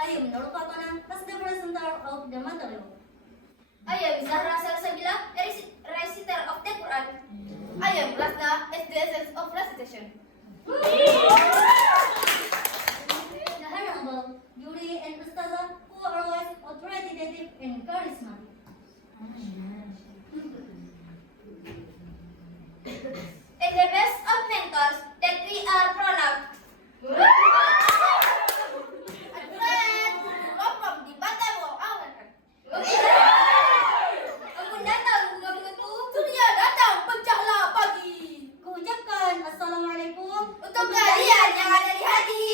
I am Nurul Fatana, as the presenter of the material. I am Zahra Salsabila, a reciter of the Quran. I am Rasna, as the essence of recitation. The Honorable Yuri and Ustaza, who are always authoritative and charismatic. And the best of mentors that we are proud of. And friends, welcome di Pantai Wow Awan. Kamu datang bunga mengetu, surya datang pecahlah pagi. Kuucapkan Assalamualaikum Untuk kalian yang ada di hati.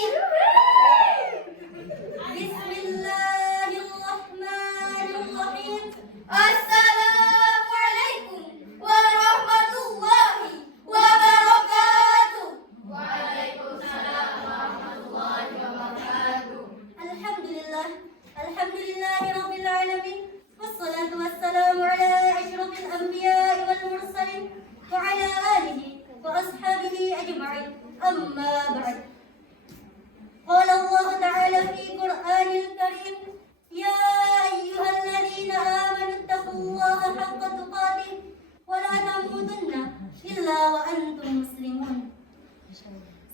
Bismillahirrahmanirrahim. Assalamualaikum warahmatullahi wabarakatuh. Waalaikumsalam warahmatullahi wabarakatuh. Alhamdulillahi rabbil alamin. Wassalatu wassalamu ala asyrafil anbiya'i wal mursalin wa ala alihi wa ashabihi ajma'in. Amma ba'd. Qala Allah ta'ala fi Qur'anil Karim, ya ayyuhalladzina amanu taqullaha haqqa tuqatih wa la tamutunna illa wa antum muslimun.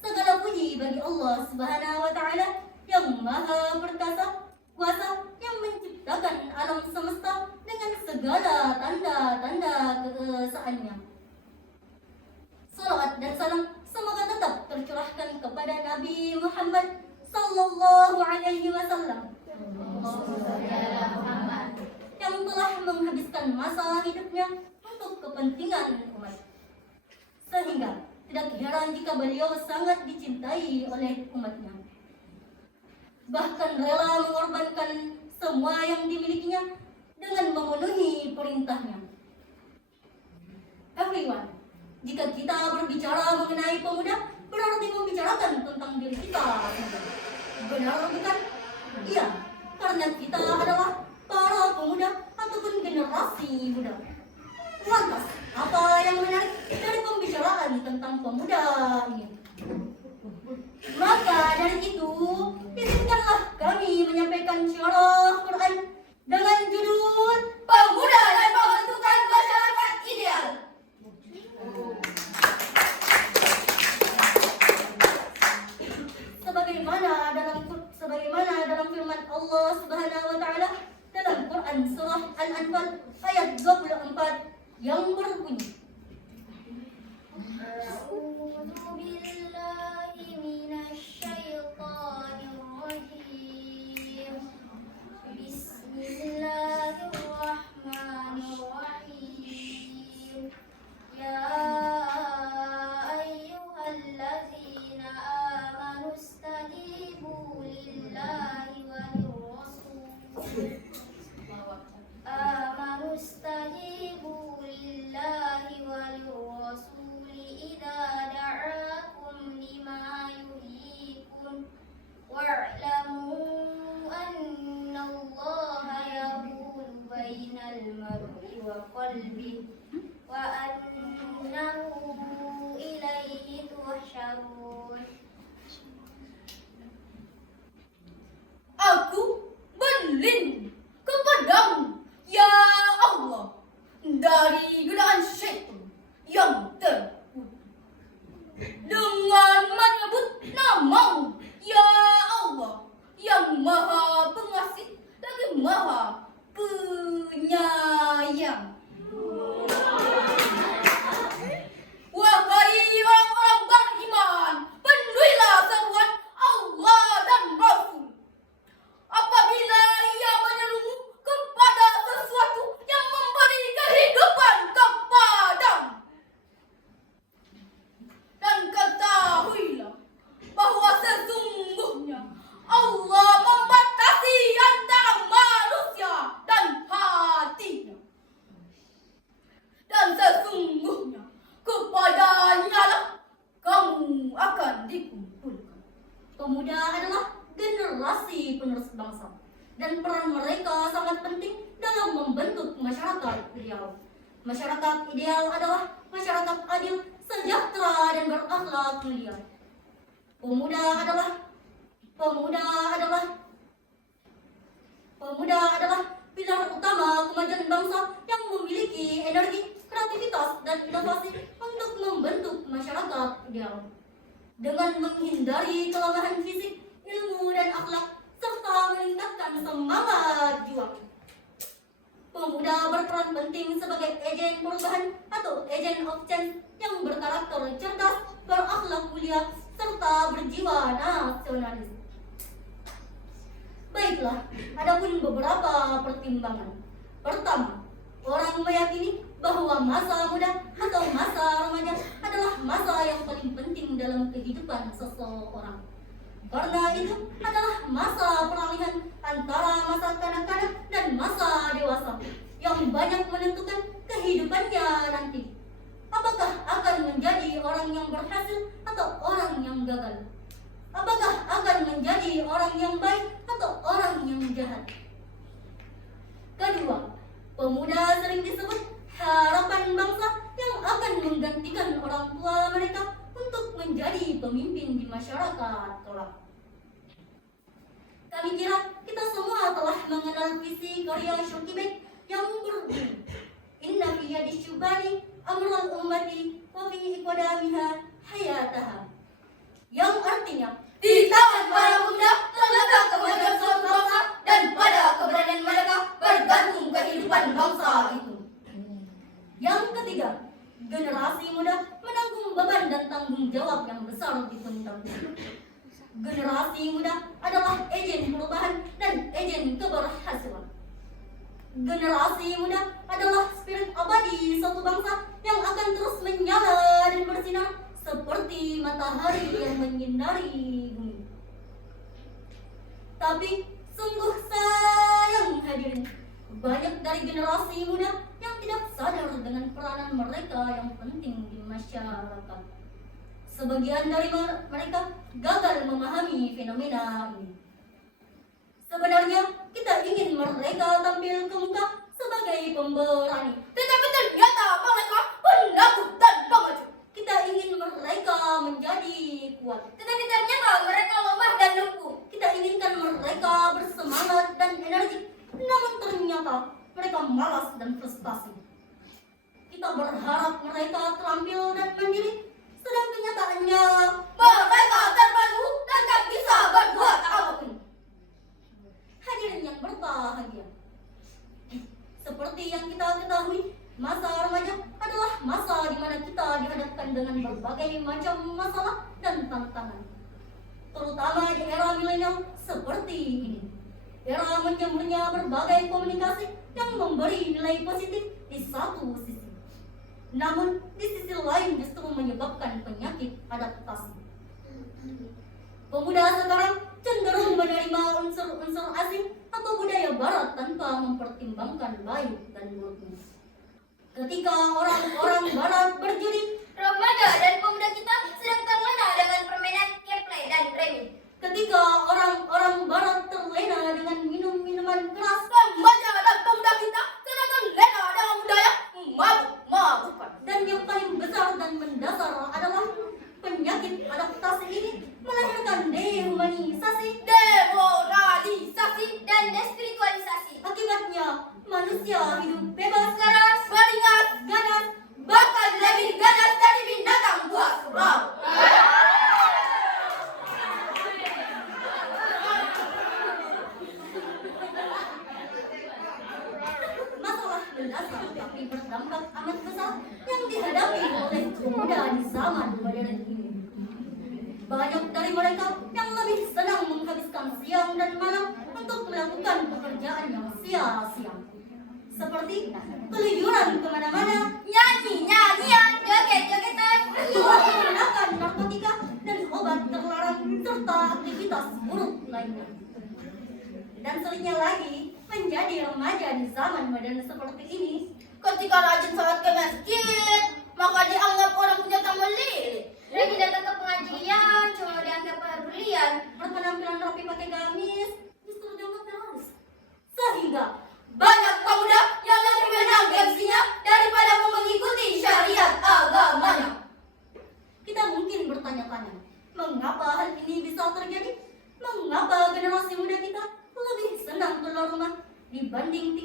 Segala puji bagi Allah Subhanahu wa taala yang Maha Perkasa, kuasa yang menciptakan alam semesta dengan segala tanda-tanda keesaannya. Salawat dan salam semoga tetap tercurahkan kepada Nabi Muhammad sallallahu alaihi wasallam yang telah menghabiskan masa hidupnya untuk kepentingan umat. Sehingga tidak heran jika beliau sangat dicintai oleh umatnya. Bahkan rela mengorbankan semua yang dimilikinya dengan memenuhi perintahnya. Everyone, jika kita berbicara mengenai pemuda, berarti membicarakan tentang diri kita. Benar bukan? Iya, karena kita adalah para pemuda ataupun generasi muda. Lantas, apa yang menarik dari pembicaraan tentang pemuda ini? Maka dari itu, izinkanlah kami menyampaikan syarah Quran dengan judul Pemuda dan Pembentukan Masyarakat Ideal. Sebagaimana dalam firman Allah Subhanahu wa taala dalam Quran surah Al-Anfal ayat 24 yang berbunyi, A'udzu billahi minasyaitonir rajim. Bismillahirrahmanirrahim. Ya ayyuhalladzina amanu istajibu lillahi wa lirrasul. Amanu istajibu lillahi wa lirrasuli idza da'akum lima yuhyikum wa'lamu anna Allaha yahulu bainal mar'i wa qalbihi wa annahu ilaihi tuhsyarun. Aku berlindung kepadamu, ya Allah, dari godaan syaitan yang terkutuk. Dengan menyebut namamu, ya Allah, yang maha pengasih lagi maha penyayang. Wahai orang-orang beriman, penuhilah seruan Allah dan Rasul. Apabila ia menyerumu kepada sesuatu yang memberi kehidupan kepadamu. Dan ketahuilah bahwa sesungguhnya Allah membatasi antara manusia dan hatinya. Dan sesungguhnya kepadanya lah kamu akan dikumpulkan. pemuda adalah generasi penerus bangsa dan peran mereka sangat penting dalam membentuk masyarakat ideal. Masyarakat ideal adalah masyarakat adil, sejahtera dan berakhlak mulia. Pemuda adalah Pemuda adalah pilar utama kemajuan bangsa yang memiliki energi, kreativitas, dan inovasi untuk membentuk masyarakat ideal. Dengan menghindari kelemahan fisik, ilmu, dan akhlak, serta meningkatkan semangat jiwa. Pemuda berperan penting sebagai agen perubahan atau agent of change yang berkarakter cerdas, berakhlak mulia, serta berjiwa nasionalis. Baiklah, adapun beberapa pertimbangan. Pertama, orang meyakini bahwa masa muda atau masa remaja adalah masa yang paling penting dalam kehidupan seseorang. Karena itu adalah masa peralihan antara masa kanak-kanak dan masa dewasa yang banyak menentukan kehidupannya nanti. Apakah akan menjadi orang yang berhasil atau orang yang gagal? Apakah akan menjadi orang yang baik atau orang yang jahat? Kedua, pemuda sering disebut harapan bangsa yang akan menggantikan orang tua mereka untuk menjadi pemimpin di masyarakat kelak. Kami kira kita semua telah mengenal visi karya Syukibek yang berbunyi Inna fi yadi syubani amral ummati wa fi iqdamiha hayataha, yang artinya Di tangan para pemuda terletak kemajuan suatu bangsa dan pada keberanian mereka bergantung kehidupan bangsa itu. Yang ketiga, generasi muda menanggung beban dan tanggung jawab yang besar di pundaknya. Generasi muda adalah agen perubahan dan agen keberhasilan. Generasi muda adalah spirit abadi suatu bangsa yang akan terus menyala dan bersinar seperti matahari yang menyinari bumi. Tapi sungguh sayang hadirin, banyak dari generasi muda yang tidak sadar dengan peranan mereka yang penting di masyarakat. Sebagian dari mereka gagal memahami fenomena ini. Sebenarnya kita ingin mereka tampil ke muka sebagai pemberani, Tetapi ternyata mereka penakut dan pengecut. kita ingin mereka menjadi kuat. Tetapi ternyata mereka lemah dan lumpuh. Kita inginkan mereka bersemangat dan energi, namun ternyata mereka malas dan frustasi. Kita berharap mereka terampil dan mandiri, sedang kenyataannya Mereka terpalu dan tak bisa berbuat apapun. hadirin yang berbahagia. Seperti yang kita ketahui, masa remaja adalah masa di mana kita dihadapkan dengan berbagai macam masalah dan tantangan. Terutama di era milenial seperti ini. Era menjamurnya berbagai komunikasi yang memberi nilai positif di satu sisi. Namun di sisi lain justru menyebabkan penyakit adaptasi. Pemuda sekarang cenderung menerima unsur-unsur asing atau budaya barat tanpa mempertimbangkan baik dan buruknya. Ketika orang-orang barat berjudi, Remaja dan pemuda kita sedang terlena dengan permainan gameplay dan remi. ketika orang-orang barat terlena dengan minum-minuman keras, Remaja dan pemuda kita sedang terlena dengan budaya mabuk-mabukan. dan yang paling besar dan mendasar adalah penyakit adaptasi ini melahirkan dehumanisasi. Demoralisasi dan despiritualisasi. Akibatnya manusia hidup bebas, Keras, beringas, ganas, bahkan lebih ganas dari binatang buas surau. masalah mendasar tapi berdampak amat besar yang dihadapi oleh pemuda di zaman modern ini. Banyak dari mereka yang lebih senang menghabiskan siang dan malam untuk melakukan pekerjaan yang sia-sia, seperti keliburan kemana-mana, Nyanyi-nyanyian, joget-jogetan. menggunakan narkotika dan obat terlarang, serta aktivitas buruk lainnya. Dan selinnya lagi, menjadi remaja di zaman modern seperti ini Ketika rajin sholat ke masjid, maka dianggap orang punya tamu lilit. Rajin datang ke pengajian, cuma dianggap berlian. berpenampilan rapi pakai gamis justru dianggap teroris, sehingga Banyak pemuda yang lebih menang gengsinya daripada mengikuti syariat agamanya. kita mungkin bertanya-tanya, mengapa hal ini bisa terjadi? Mengapa generasi muda kita lebih senang keluar rumah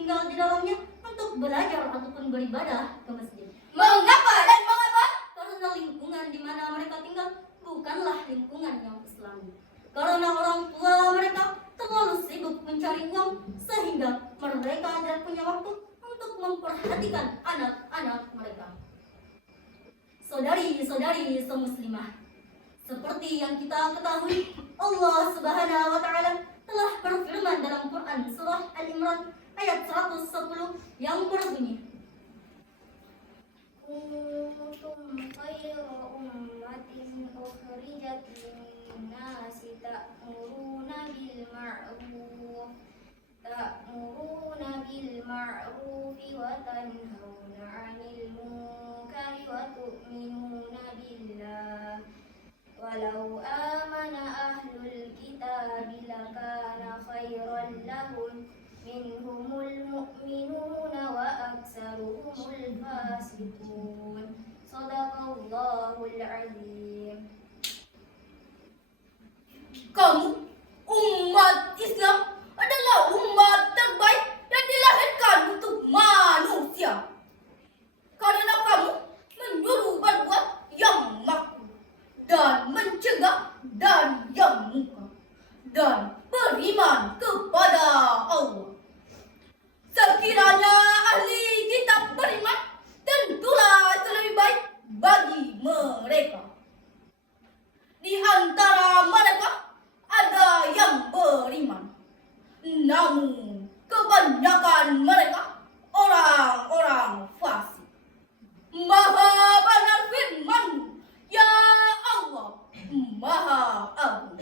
tinggal di dalamnya untuk belajar ataupun beribadah ke masjid. Mengapa dan mengapa? Karena lingkungan di mana mereka tinggal bukanlah lingkungan yang Islami. Karena orang tua mereka terlalu sibuk mencari uang sehingga mereka tidak punya waktu untuk memperhatikan anak-anak mereka. Saudari-saudari semuslimah, seperti yang kita ketahui, Allah Subhanahu wa taala telah berfirman dalam Quran surah Al-Imran ayat 110 yang berbunyi, Kuntum khayra ummatin ukhrijat lin-nasi ta'muruna bil ma'ruf wa tanhauna 'anil munkari wa tu'minuna billah walau amana ahlul kitabi lakana khairan lahum minhumul mu'minuna wa aksaruhumul fasiqun. Shadaqallahul azim. Kamu umat Islam adalah umat terbaik yang dilahirkan untuk manusia. Karena kamu menyuruh berbuat yang makruh dan mencegah dan yang munkar dan beriman kepada Allah. Sekiranya ahli kitab beriman, tentulah itu lebih baik bagi mereka. Di antara mereka ada yang beriman, namun kebanyakan mereka orang-orang fasik. Maha benar firman, ya Allah, Maha Agung.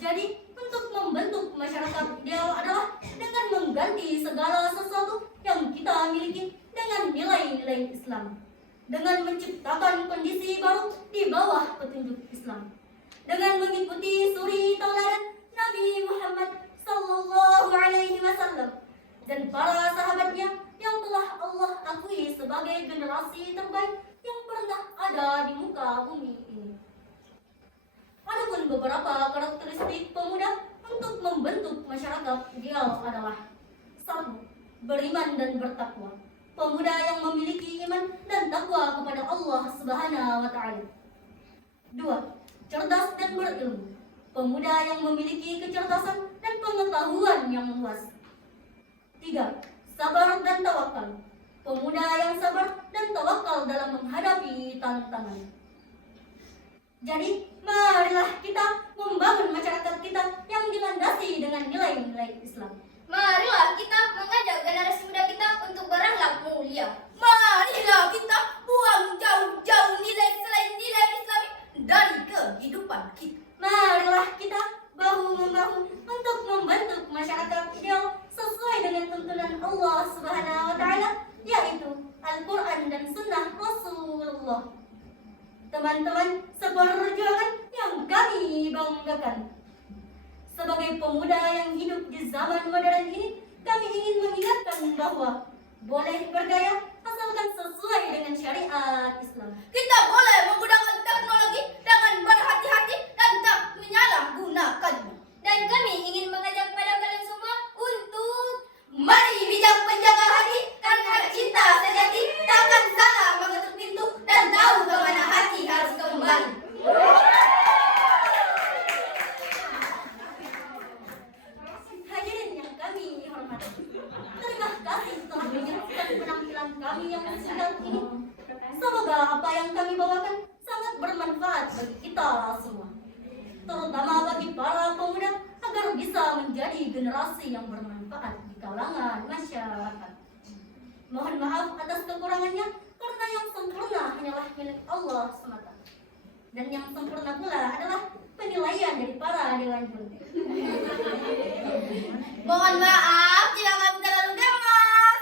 jadi untuk membentuk masyarakat ideal adalah dengan mengganti segala sesuatu yang kita miliki dengan nilai-nilai Islam, dengan menciptakan kondisi baru di bawah petunjuk Islam, dengan mengikuti suri tauladan Nabi Muhammad sallallahu alaihi wasallam dan para sahabatnya yang telah Allah akui sebagai generasi terbaik yang pernah ada di muka bumi ini. Adapun beberapa karakteristik pemuda untuk membentuk masyarakat ideal adalah: 1. Beriman dan bertakwa. Pemuda yang memiliki iman dan takwa kepada Allah Subhanahu wa taala. 2. Cerdas dan berilmu. Pemuda yang memiliki kecerdasan dan pengetahuan yang luas. 3. Sabar dan tawakal. Pemuda yang sabar dan tawakal dalam menghadapi tantangan. Jadi, marilah kita membangun masyarakat kita yang dilandasi dengan nilai-nilai Islam. Marilah kita mengajak generasi muda kita untuk berakhlak mulia. Marilah kita buang jauh-jauh nilai selain nilai Islami dari kehidupan kita. Marilah kita bahu-membahu untuk membentuk masyarakat ideal sesuai dengan tuntunan Allah Subhanahu wa taala, yaitu Al-Qur'an dan Sunnah Rasulullah. Teman-teman seperjuangan yang kami banggakan, sebagai pemuda yang hidup di zaman modern ini, kami ingin mengingatkan bahwa boleh bergaya asalkan sesuai dengan syariat Islam. Kita boleh menggunakan teknologi dengan berhati-hati dan tak menyalahgunakannya. Dan kami ingin mengajak pada kalian semua untuk mari bijak penjaga hati, karena cinta sejati takkan salah mengetuk pintu dan tahu kemana hati harus kembali. Hadirin yang kami hormati, terima kasih telah menyaksikan penampilan kami yang singkat ini. Semoga apa yang kami bawakan sangat bermanfaat bagi kita semua, terutama bagi para pemuda, agar bisa menjadi generasi yang bermanfaat di kalangan masyarakat. Mohon maaf atas kekurangannya, karena yang sempurna hanyalah milik Allah semata. Dan yang sempurna pula adalah penilaian dari para dewan juri. Mohon maaf jika kami terlalu gemas.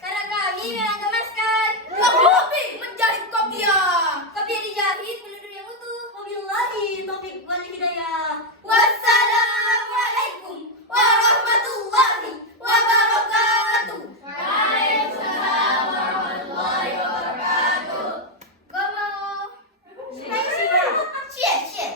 Karena kami memang gemaskan. Kopi menjahit kopiah. Kopiah dijahit pelindung yang utuh. Wabillahi taufiq wal hidayah. Wassalamualaikum warahmatullahi wabarakatuh. Waalaikumsalam warahmatullahi wabarakatuh. Gomo. Cie.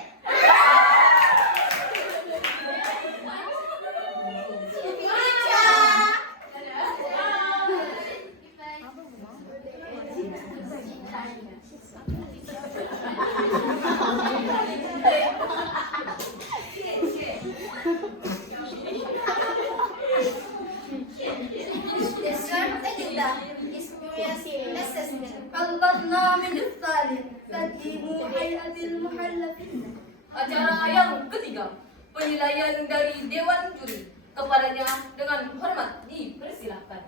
hay'atil muhallafin. Acara yang ketiga, penilaian dari Dewan Juri. Kepadanya dengan hormat dipersilahkan.